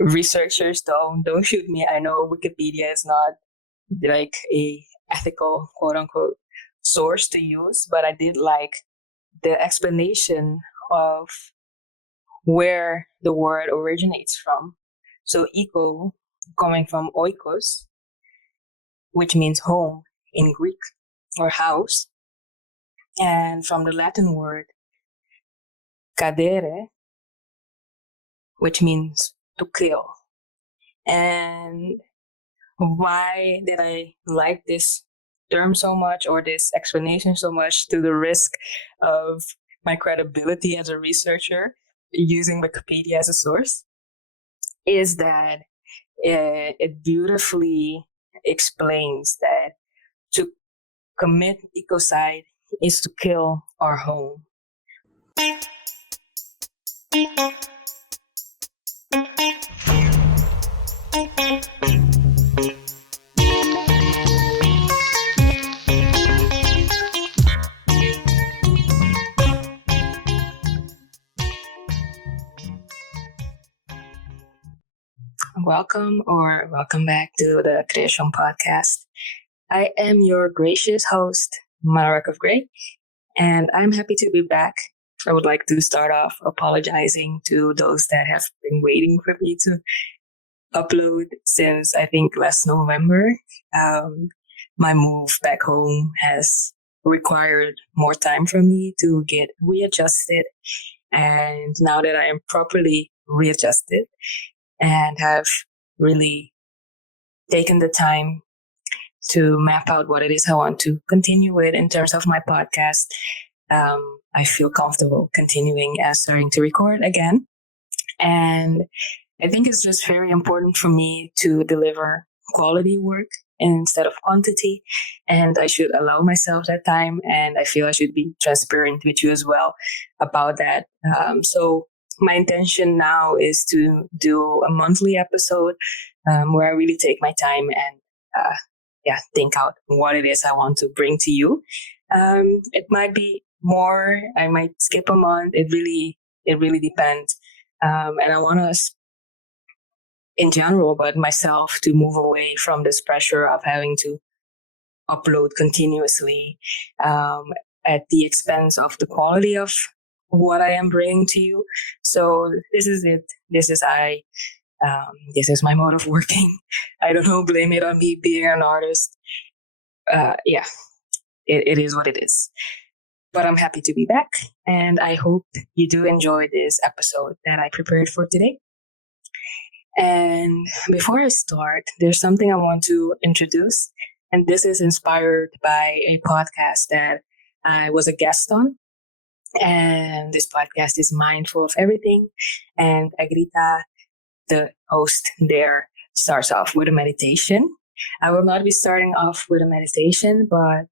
researchers don't shoot me. I know Wikipedia is not like a ethical quote unquote source to use, but I did like the explanation of where the word originates from. So eco coming from oikos, which means home in Greek, or house, and from the Latin word cadere, which means to kill. And why did I like this term so much, or this explanation so much, to the risk of my credibility as a researcher using Wikipedia as a source, is that it beautifully explains that to commit ecocide is to kill our home. Welcome back to the Creation Podcast. I am your gracious host, Monarch of Grey, and I'm happy to be back. I would like to start off apologizing to those that have been waiting for me to upload since I think last November. My move back home has required more time for me to get readjusted. And now that I am properly readjusted and have really taken the time to map out what it is I want to continue with in terms of my podcast, I feel comfortable continuing as starting to record again. And I think it's just very important for me to deliver quality work instead of quantity. And I should allow myself that time. And I feel I should be transparent with you as well about that. So my intention now is to do a monthly episode where I really take my time and think out what it is I want to bring to you. It might be more. I might skip a month. It really depends. And I want us in general, but myself, to move away from this pressure of having to upload continuously at the expense of the quality of what I am bringing to you. So this is it. This is my mode of working. I don't know, blame it on me being an artist. It is what it is. But I'm happy to be back, and I hope you do enjoy this episode that I prepared for today. And before I start, there's something I want to introduce, and this is inspired by a podcast that I was a guest on. And this podcast is Mindful of Everything, and Agrita, the host there, starts off with a meditation. I will not be starting off with a meditation, but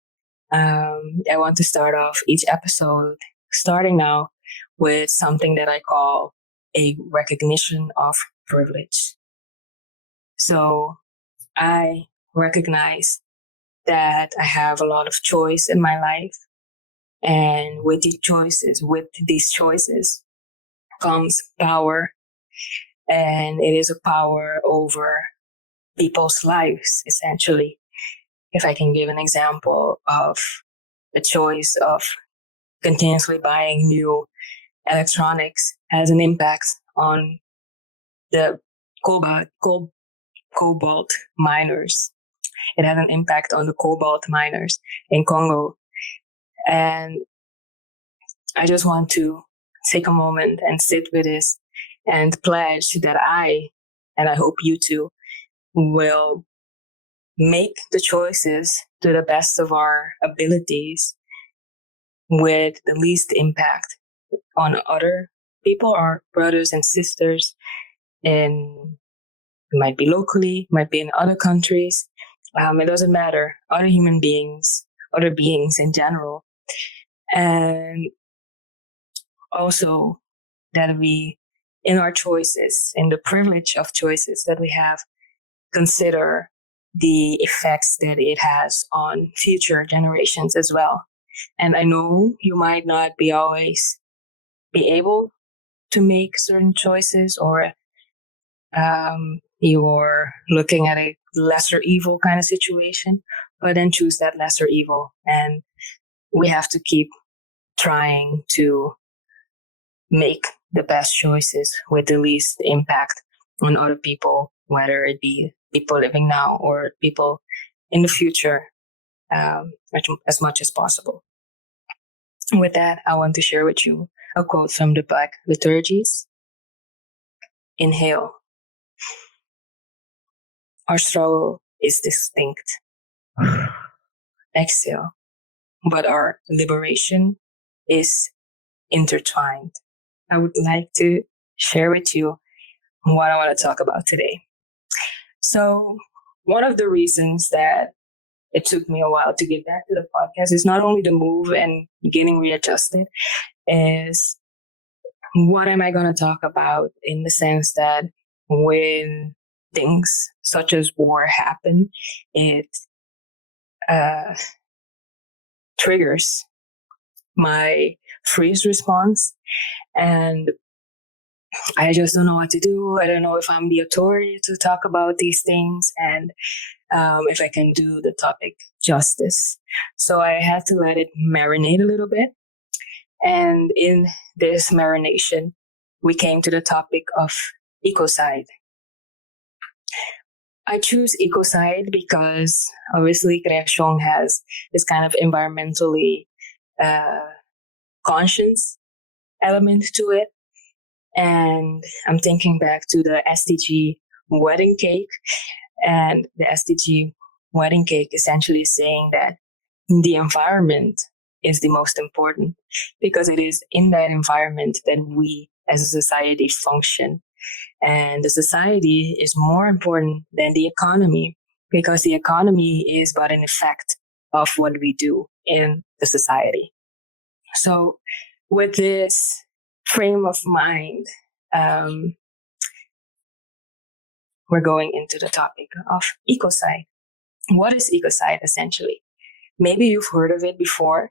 I want to start off each episode, starting now, with something that I call a recognition of privilege. So I recognize that I have a lot of choice in my life. And with these choices comes power. And it is a power over people's lives, essentially. If I can give an example of a choice of continuously buying new electronics has an impact on the cobalt miners. It has an impact on the cobalt miners in Congo. And I just want to take a moment and sit with this and pledge that and I hope you too, will make the choices to the best of our abilities with the least impact on other people, our brothers and sisters, and it might be locally, might be in other countries. It doesn't matter. Other human beings, other beings in general. And also that we, in our choices, in the privilege of choices that we have, consider the effects that it has on future generations as well. And I know you might not be always be able to make certain choices, or You're looking at a lesser evil kind of situation, but then choose that lesser evil. And we have to keep trying to make the best choices with the least impact on other people, whether it be people living now or people in the future, as much as possible. With that, I want to share with you a quote from the Black liturgies. Inhale. Our struggle is distinct. Exhale. But our liberation is intertwined. I would like to share with you what I want to talk about today. So, one of the reasons that it took me a while to get back to the podcast is not only the move and getting readjusted, is what am I going to talk about, in the sense that when things such as war happen, it triggers my freeze response, and I just don't know what to do. I don't know if I'm the authority to talk about these things, and if I can do the topic justice. So I had to let it marinate a little bit. And in this marination, we came to the topic of ecocide. I choose ecocide because obviously Creacion has this kind of environmentally conscious element to it. And I'm thinking back to the SDG wedding cake. And the SDG wedding cake essentially is saying that the environment is the most important, because it is in that environment that we as a society function. And the society is more important than the economy, because the economy is but an effect of what we do in the society. So with this frame of mind, we're going into the topic of ecocide. What is ecocide essentially? Maybe you've heard of it before.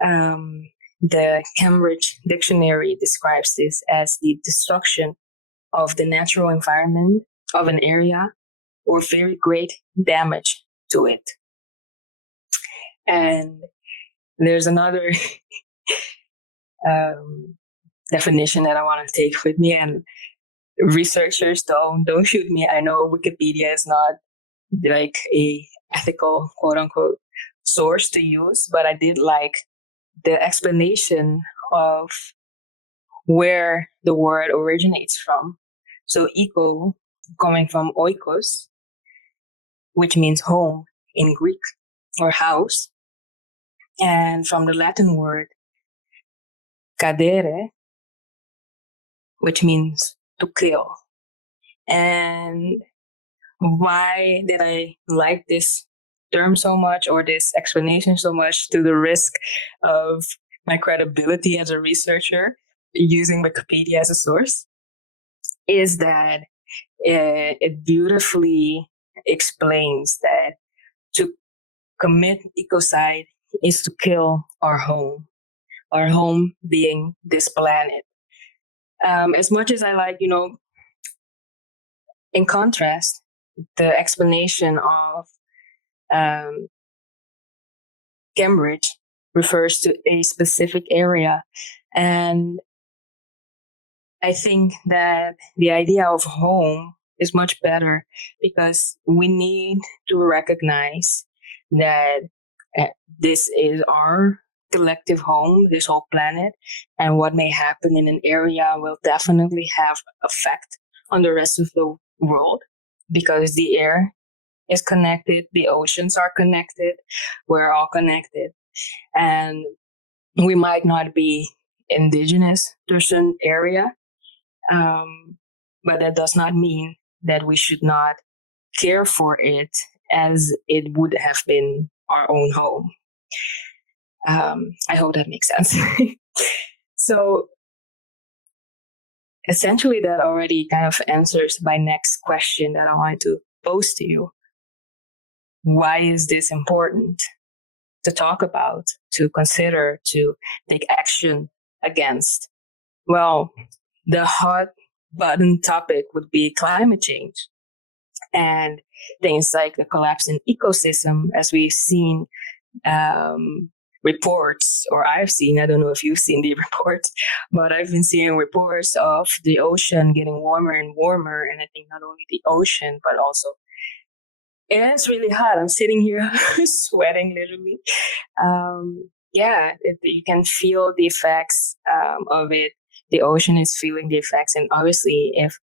The Cambridge Dictionary describes this as the destruction of the natural environment of an area or very great damage to it. And there's another definition that I want to take with me, and researchers don't shoot me. I know Wikipedia is not like a ethical quote unquote source to use, but I did like the explanation of where the word originates from. So eco coming from oikos, which means home in Greek, or house, and from the Latin word cadere, which means to kill. And why did I like this term so much, or this explanation so much, to the risk of my credibility as a researcher using Wikipedia as a source, is that it beautifully explains that to commit ecocide is to kill our home being this planet. As much as I like, in contrast, the explanation of Cambridge refers to a specific area. And I think that the idea of home is much better, because we need to recognize that this is our collective home, this whole planet, and what may happen in an area will definitely have effect on the rest of the world, because the air is connected, the oceans are connected, we're all connected. And we might not be indigenous to a certain area, but that does not mean that we should not care for it as it would have been our own home. I hope that makes sense. So essentially, that already kind of answers my next question that I wanted to pose to you. Why is this important to talk about, to consider, to take action against? Well, the hot button topic would be climate change and things like the collapse in ecosystem, as we've seen reports, or I've seen, I don't know if you've seen the reports, but I've been seeing reports of the ocean getting warmer and warmer. And I think not only the ocean, but also it's really hot. I'm sitting here sweating literally. You can feel the effects of it. The ocean is feeling the effects. And obviously, if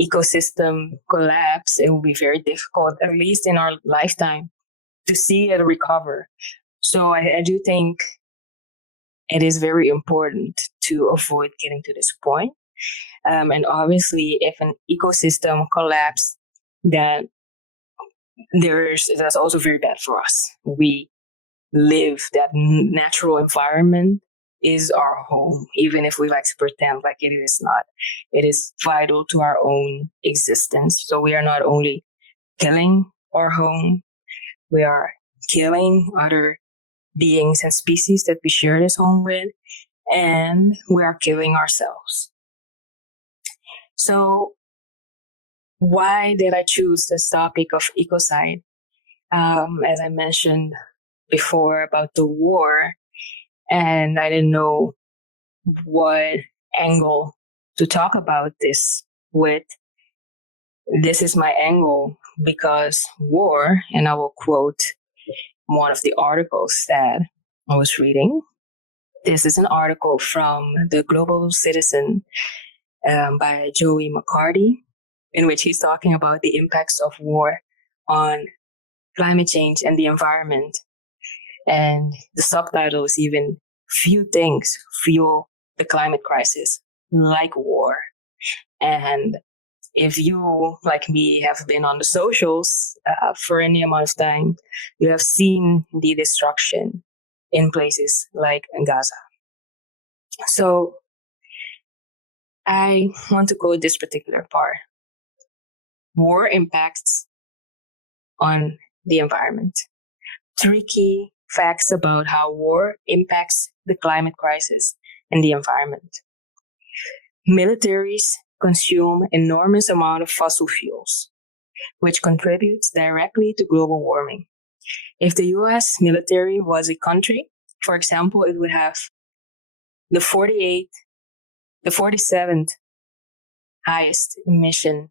ecosystem collapse, it will be very difficult, at least in our lifetime, to see it recover. So I do think it is very important to avoid getting to this point. And obviously, if an ecosystem collapse, then that's also very bad for us. We live, that natural environment is our home, even if we like to pretend like it is not. It is vital to our own existence. So we are not only killing our home, we are killing other beings and species that we share this home with, and we are killing ourselves. So why did I choose this topic of ecocide? As I mentioned before about the war, and I didn't know what angle to talk about this with. This is my angle because war, and I will quote one of the articles that I was reading. This is an article from the Global Citizen by Joey McCarty, in which he's talking about the impacts of war on climate change and the environment. And the subtitle is even few things fuel the climate crisis, like war. And if you, like me, have been on the socials for any amount of time, you have seen the destruction in places like Gaza. So I want to quote this particular part. War impacts on the environment. 3 key facts about how war impacts the climate crisis and the environment. Militaries consume enormous amount of fossil fuels, which contributes directly to global warming. If the US military was a country, for example, it would have the 47th highest emission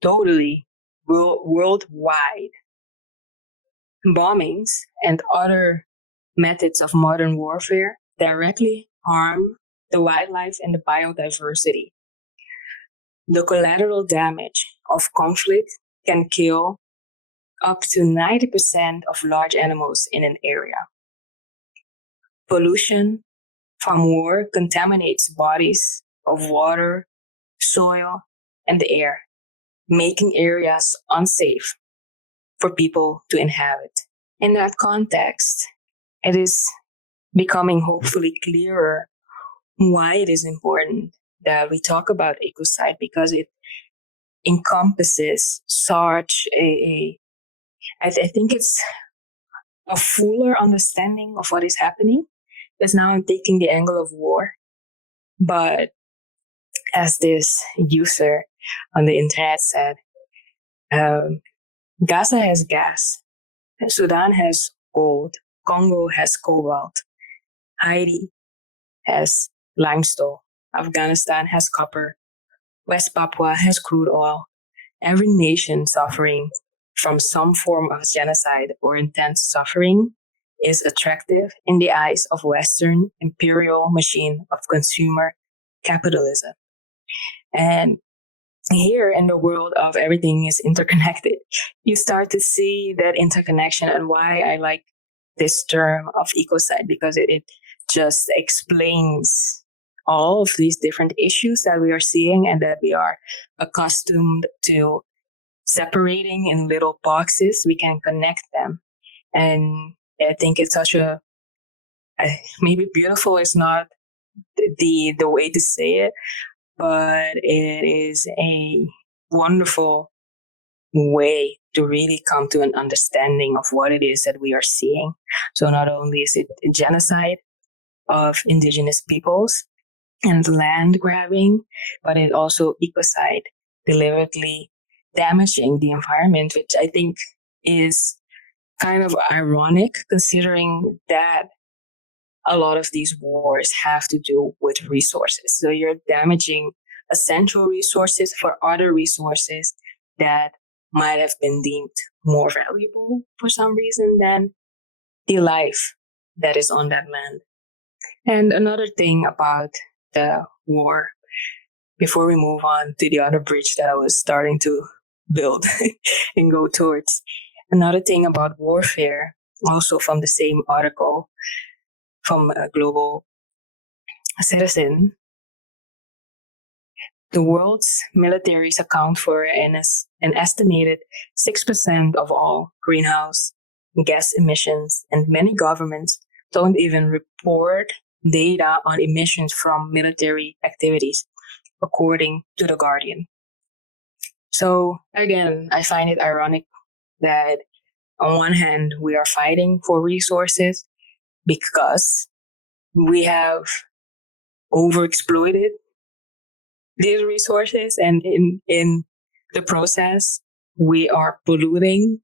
totally worldwide. Bombings and other methods of modern warfare directly harm the wildlife and the biodiversity. The collateral damage of conflict can kill up to 90% of large animals in an area. Pollution from war contaminates bodies of water, soil, and the air, making areas unsafe for people to inhabit. In that context, it is becoming hopefully clearer why it is important that we talk about ecocide, because it encompasses such I think it's a fuller understanding of what is happening, because now I'm taking the angle of war. But as this user on the internet said, Gaza has gas, Sudan has gold, Congo has cobalt, Haiti has limestone, Afghanistan has copper, West Papua has crude oil. Every nation suffering from some form of genocide or intense suffering is attractive in the eyes of Western imperial machine of consumer capitalism. And here in the world of everything is interconnected, you start to see that interconnection, and why I like this term of ecocide, because it just explains all of these different issues that we are seeing and that we are accustomed to separating in little boxes. We can connect them. And I think it's such maybe beautiful is not the way to say it, but it is a wonderful way to really come to an understanding of what it is that we are seeing. So not only is it genocide of indigenous peoples, and land grabbing, but it also ecocide, deliberately damaging the environment, which I think is kind of ironic considering that a lot of these wars have to do with resources. So you're damaging essential resources for other resources that might have been deemed more valuable for some reason than the life that is on that land. And another thing about the war, before we move on to the other bridge that I was starting to build and go towards, another thing about warfare, also from the same article from a global citizen, the world's militaries account for an estimated 6% of all greenhouse gas emissions, and many governments don't even report data on emissions from military activities, according to The Guardian. So, again, I find it ironic that on one hand, we are fighting for resources because we have overexploited these resources, and in the process we are polluting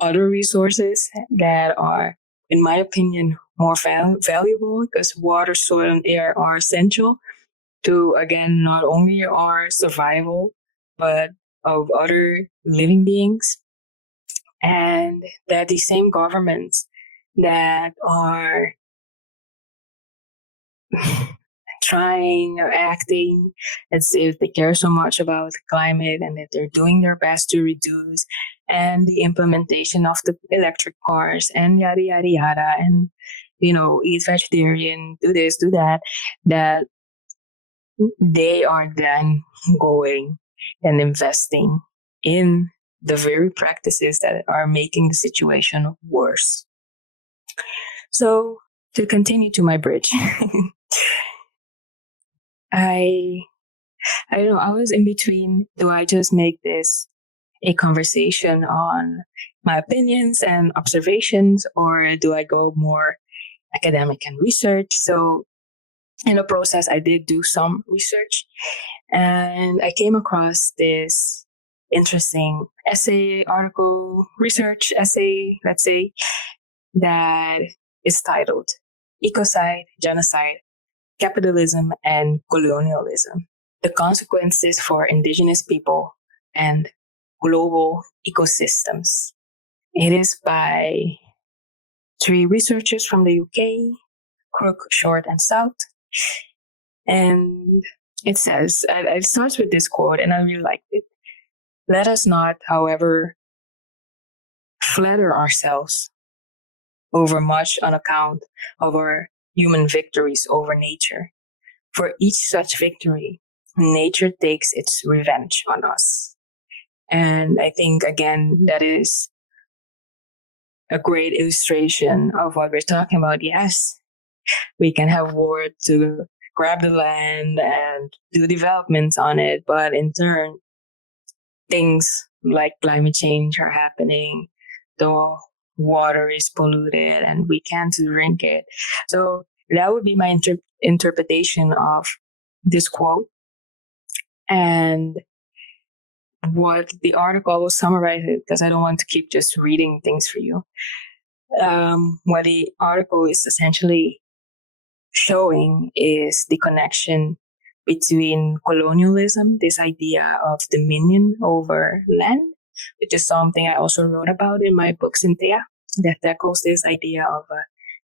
other resources that are, in my opinion, more valuable, because water, soil, and air are essential to, again, not only our survival but of other living beings. And that the same governments that are trying or acting as if they care so much about climate and that they're doing their best to reduce, and the implementation of the electric cars and yada yada yada, and eat vegetarian, do this, do that, that they are then going and investing in the very practices that are making the situation worse. So, to continue to my bridge, I don't know, I was in between, do I just make this a conversation on my opinions and observations, or do I go more academic and research? So in the process, I did do some research, and I came across this interesting essay, article, research essay, let's say, that is titled Ecocide, Genocide, Capitalism, and Colonialism: The Consequences for Indigenous People and Global Ecosystems. It is by three researchers from the UK, Crook, Short, and South. And it says, it starts with this quote, and I really liked it. Let us not, however, flatter ourselves over much on account of our human victories over nature. For each such victory, nature takes its revenge on us. And I think, again, that is a great illustration of what we're talking about. Yes, we can have war to grab the land and do developments on it, but in turn, things like climate change are happening. The water is polluted and we can't drink it. So that would be my interpretation of this quote. And what the article will summarize it, because I don't want to keep just reading things for you. What the article is essentially showing is the connection between colonialism, this idea of dominion over land, which is something I also wrote about in my book, Cynthia, that tackles this idea of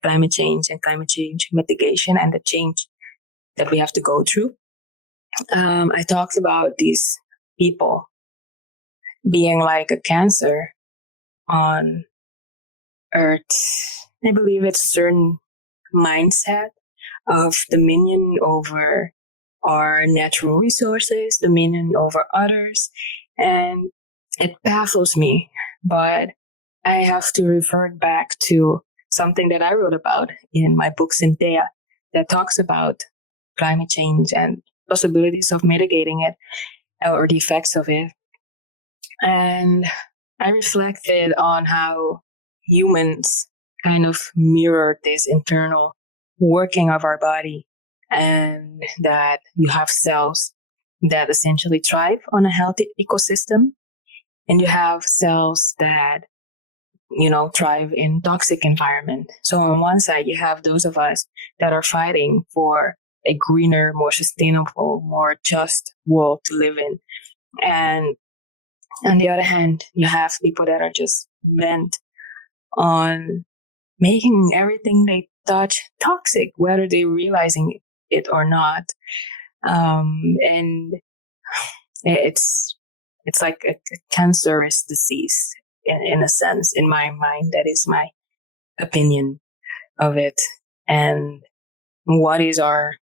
climate change and climate change mitigation and the change that we have to go through. I talked about these people being like a cancer on Earth. I believe it's a certain mindset of dominion over our natural resources, dominion over others, and it baffles me. But I have to revert back to something that I wrote about in my book, Cynthia, that talks about climate change and possibilities of mitigating it or the effects of it. And I reflected on how humans kind of mirror this internal working of our body and that you have cells that essentially thrive on a healthy ecosystem, and you have cells that thrive in toxic environment. So on one side, you have those of us that are fighting for a greener, more sustainable, more just world to live in. And on the other hand, you have people that are just bent on making everything they touch toxic, whether they're realizing it or not. And it's like a cancerous disease in a sense, in my mind. That is my opinion of it. And what is our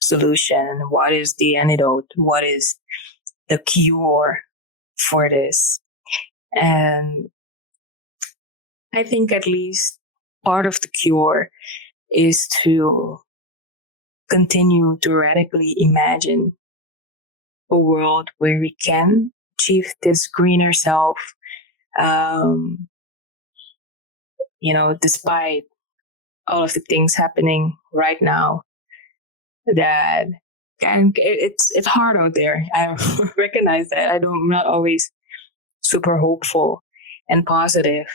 solution? What is the antidote? What is the cure for this? And I think at least part of the cure is to continue to radically imagine a world where we can achieve this greener self, um, despite all of the things happening right now that it's hard out there. I recognize that. I'm not always super hopeful and positive,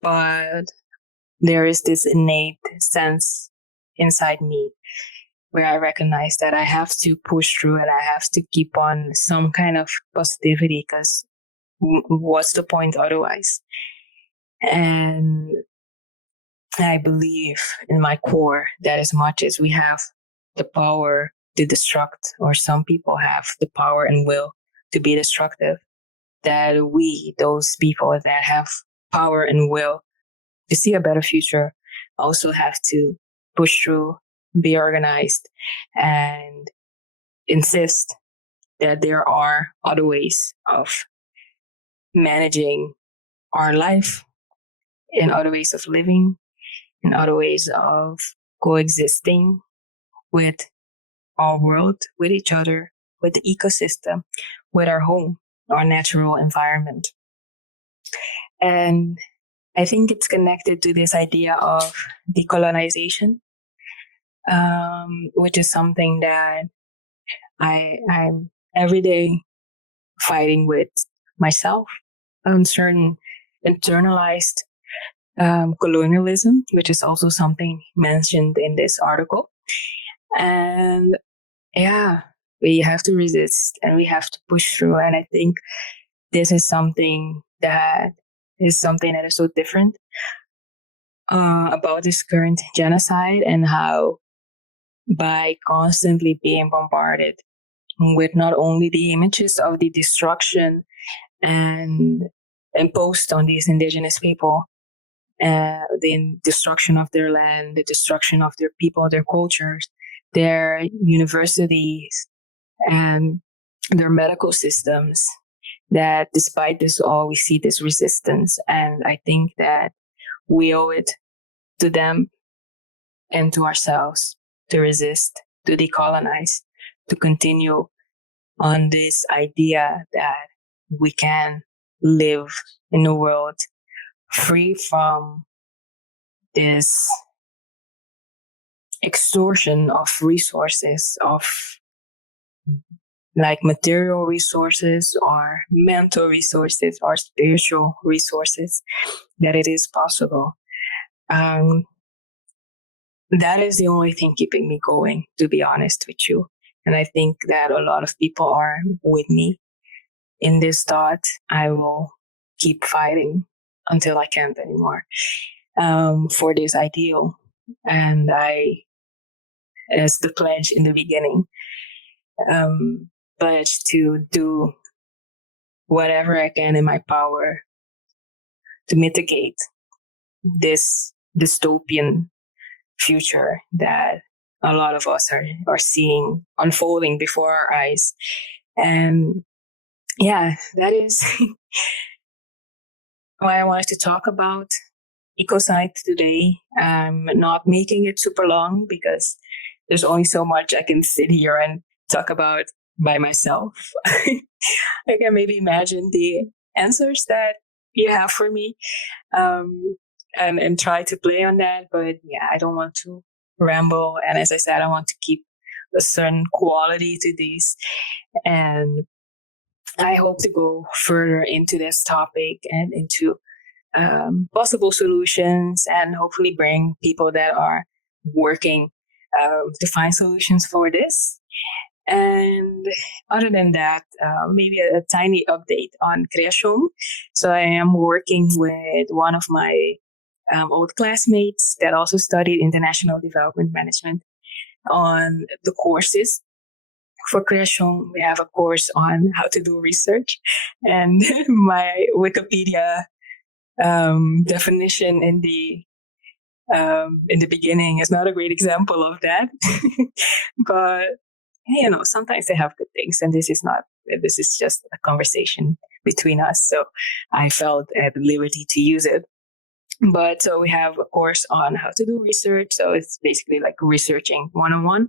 but there is this innate sense inside me where I recognize that I have to push through and I have to keep on some kind of positivity, because what's the point otherwise? And I believe in my core that as much as we have the power to destruct, or some people have the power and will to be destructive, that we, those people that have power and will to see a better future, also have to push through, be organized, and insist that there are other ways of managing our life, in other ways of living, in other ways of coexisting with our world, with each other, with the ecosystem, with our home, our natural environment. And I think it's connected to this idea of decolonization, which is something that I'm every day fighting with myself on certain internalized colonialism, which is also something mentioned in this article. And yeah, we have to resist and we have to push through. And I think this is something that is so different about this current genocide, and how by constantly being bombarded with not only the images of the destruction and imposed on these indigenous people, the destruction of their land, the destruction of their people, their cultures, their universities, and their medical systems, that despite this all, we see this resistance. And I think that we owe it to them and to ourselves to resist, to decolonize, to continue on this idea that we can live in a world free from this extortion of resources, of like material resources or mental resources or spiritual resources, that it is possible. That is the only thing keeping me going, to be honest with you. And I think that a lot of people are with me in this thought. I will keep fighting until I can't anymore, for this ideal. And I, as the pledge in the beginning, pledge to do whatever I can in my power to mitigate this dystopian future that a lot of us are seeing unfolding before our eyes. And yeah, that is why I wanted to talk about Ecocide today. I'm not making it super long because there's only so much I can sit here and talk about by myself. I can maybe imagine the answers that you have for me, and try to play on that. But yeah, I don't want to ramble. And as I said, I want to keep a certain quality to these. And I hope to go further into this topic and into possible solutions, and hopefully bring people that are working to find solutions for this. And other than that, maybe a tiny update on Creation. So I am working with one of my old classmates that also studied international development management on the courses. For Creation, we have a course on how to do research, and my Wikipedia definition in the beginning is not a great example of that. But sometimes they have good things, and this is not. This is just a conversation between us. So I felt at liberty to use it. But so we have a course on how to do research. So it's basically like researching 101.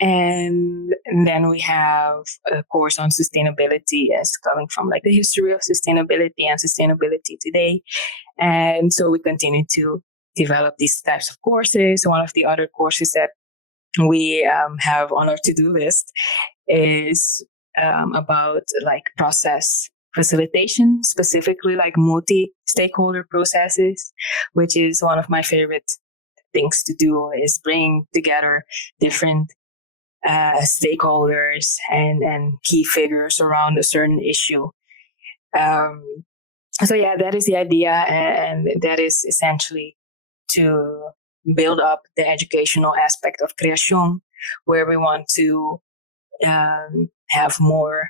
And then we have a course on sustainability, as coming from like the history of sustainability and sustainability today. And so we continue to develop these types of courses. One of the other courses that we have on our to-do list is about like process facilitation, specifically like multi-stakeholder processes, which is one of my favorite things to do, is bringing together different stakeholders and key figures around a certain issue. So yeah, that is the idea, and that is essentially to build up the educational aspect of Creation, where we want to have more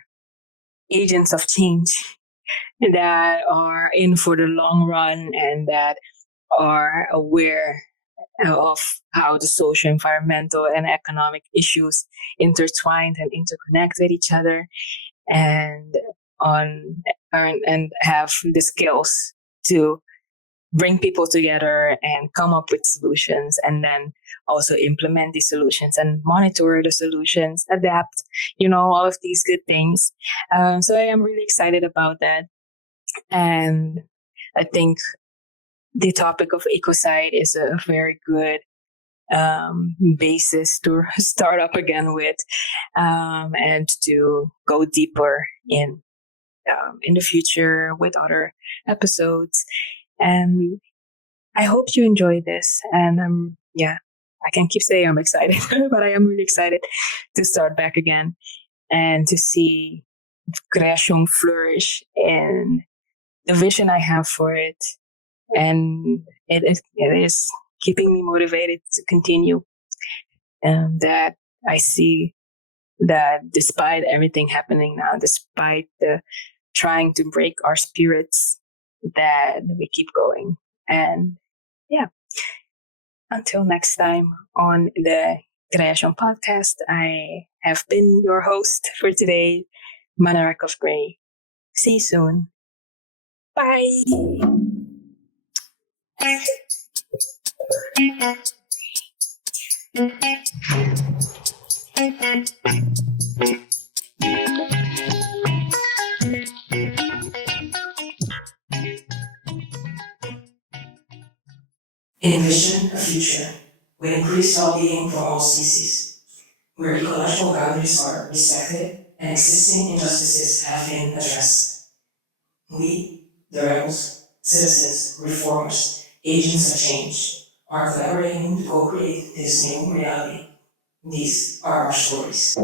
agents of change that are in for the long run and that are aware of how the social, environmental, and economic issues intertwined and interconnect with each other, and and have the skills to bring people together and come up with solutions, and then also implement these solutions and monitor the solutions, adapt, all of these good things. So I am really excited about that. And I think the topic of ecocide is a very good basis to start up again with, and to go deeper in the future with other episodes. And I hope you enjoy this. And I can keep saying I'm excited, but I am really excited to start back again and to see Creation flourish in the vision I have for it. And it is keeping me motivated to continue. And that I see that despite everything happening now, despite the trying to break our spirits, that we keep going. And yeah, until next time on the Creation podcast, I have been your host for today, Monarch of Grey. See you soon. Bye. Envision a future with increased well-being for all species, where ecological boundaries are respected and existing injustices have been addressed. We, the rebels, citizens, reformers, agents of change, are collaborating to co-create this new reality. These are our stories.